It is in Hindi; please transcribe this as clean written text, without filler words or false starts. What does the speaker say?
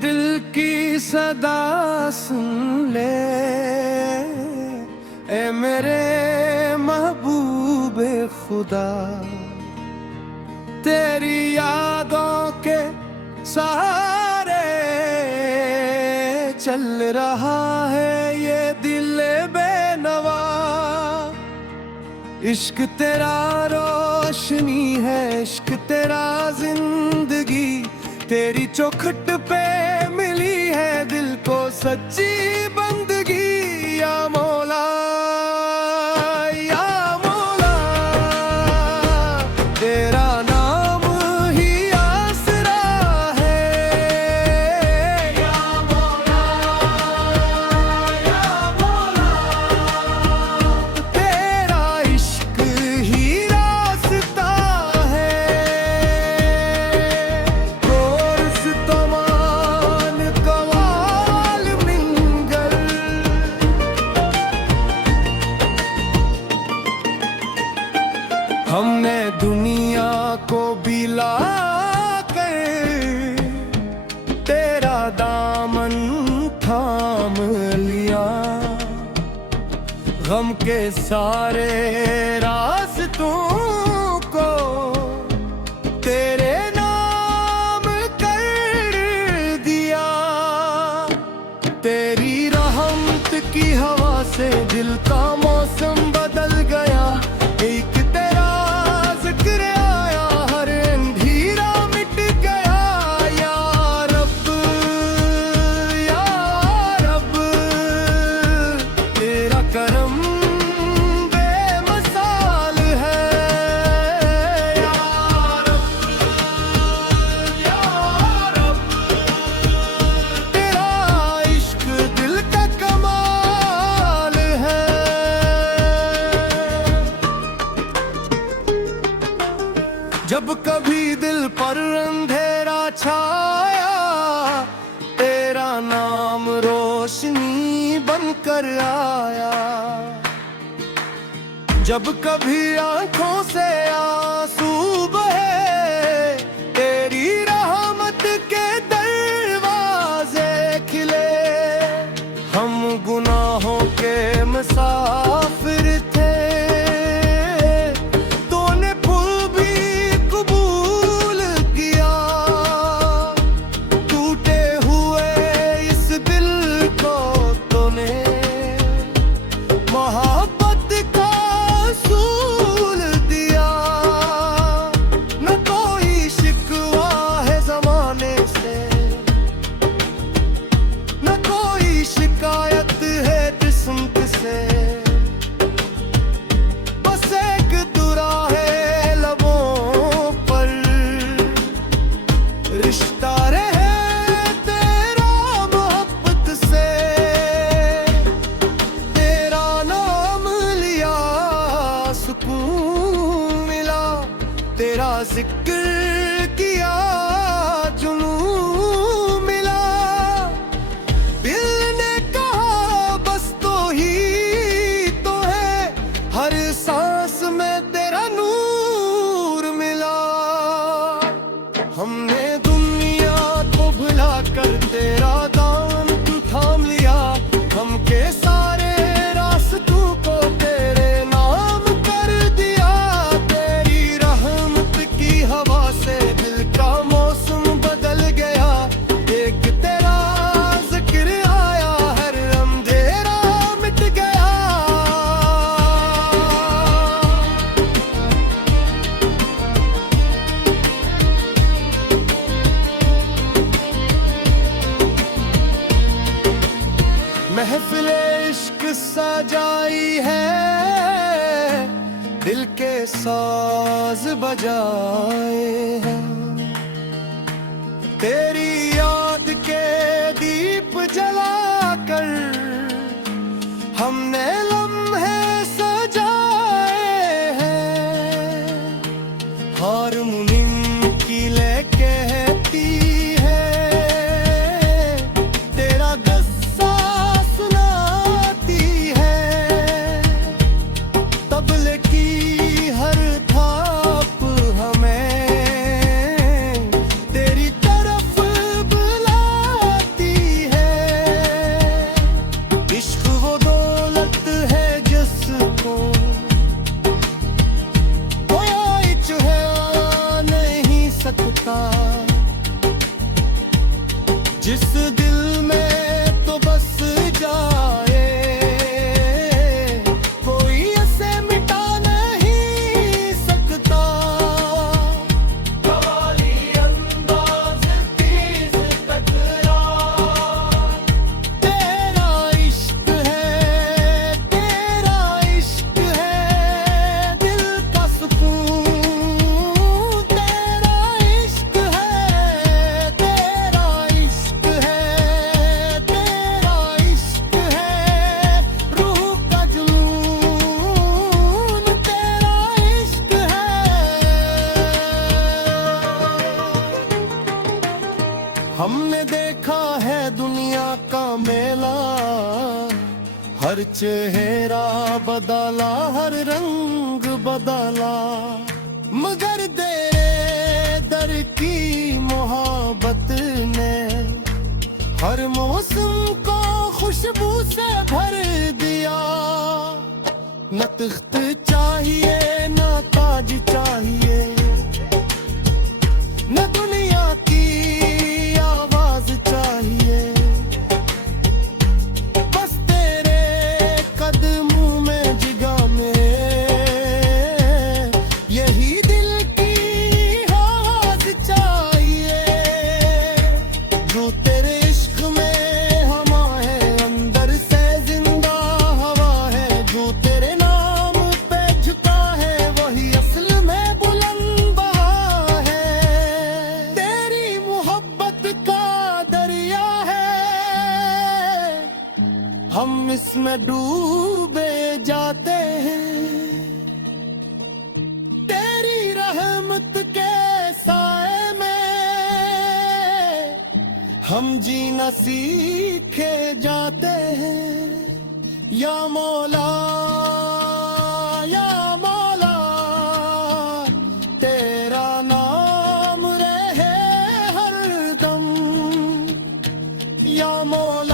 दिल की सदा सुन ले, ए मेरे महबूबे खुदा। तेरी यादों के सहारे चल रहा है ये दिल बेनवा। इश्क तेरा रोशनी है, इश्क तेरा जिंदगी। तेरी चौखट पे मिली है दिल को सच्ची बंदगी। या मौला या मौला, तेरा नाम ही आसरा है। या मौला या मौला, तेरा इश्क ही रास्ता है। हमने दुनिया को बिला कर तेरा दामन थाम लिया। गम के सारे रास्तों को तेरे नाम कर दिया। तेरी रहमत की हवा से दिल का मौसम बदल गया। एक तेरा जिक्र आया, हर अंधेरा मिट गया। या रब या रब, तेरा करम बेमिसाल है। या रब या रब, तेरा इश्क दिल का कमाल है। जब कभी दिल पर अंधेरा छाया, तेरा नाम रोशनी बनकर आया। जब कभी आंखों से आंसू बहे, तेरी रहमत के दरवाजे खिले। हम गुनाहों के मुसाफिर थे, शिकायत है जिस्म से। बस एक दुआ है लबों पर, रिश्ता रहे तेरा मोहब्बत से। तेरा नाम लिया सुकून मिला, तेरा जिक्र किया जुनून मिला। हर सांस में तेरा नूर मिला। हमने दुनिया को भुला कर तेरा दाम थाम लिया। हम के सारे रास्तों को तेरे नाम कर दिया। तेरी रहमत की हवा से दिल का मौसम बदल गया। एक तेरा जिक्र आया, हर अंधेरा मिट गया। महफिल इश्क सजाई है, दिल के साज बजाए हैं। तेरी याद के दीप जलाकर हमने लम्हे सजाए हैं। हारमोनियम की ले कहती है, तेरा गस्सा सुनाती है। तबले की हर थाप हमें तेरी तरफ जिस दिल में तो बस जाए, कोई इसे मिटा नहीं सकता। कवाली अंदाज तेज तकरार, तेरा इश्क है, तेरा इश्क है दिल का सुकून। तेरा इश्क है, तेरा इश्क है, तेरा इश्क है रूह का जुनून। तेरा इश्क है। हमने देखा है दुनिया का मेला, हर चेहरा बदला, हर रंग बदला, मगर तेरे दर की मोहब्बत ने हर मौसम को खुशबू से भर दिया। न तख्त चाहिए न ताज चाहिए, न दुनिया की आवाज चाहिए, बस तेरे कदमों में जिगा में यही दिल की आवाज चाहिए। जो तेरे इश्क में हवा है, अंदर से जिंदा हवा है, जो तेरे नाम पे झुका है वही असल में बुलंद बहा है। तेरी मोहब्बत का दरिया है, हम इसमें डूबे जाते हैं। तेरी रहमत के साए में हम जीना सीखे जाते हैं। या मौला, या मौला, तेरा नाम रहे हरदम। या मौला।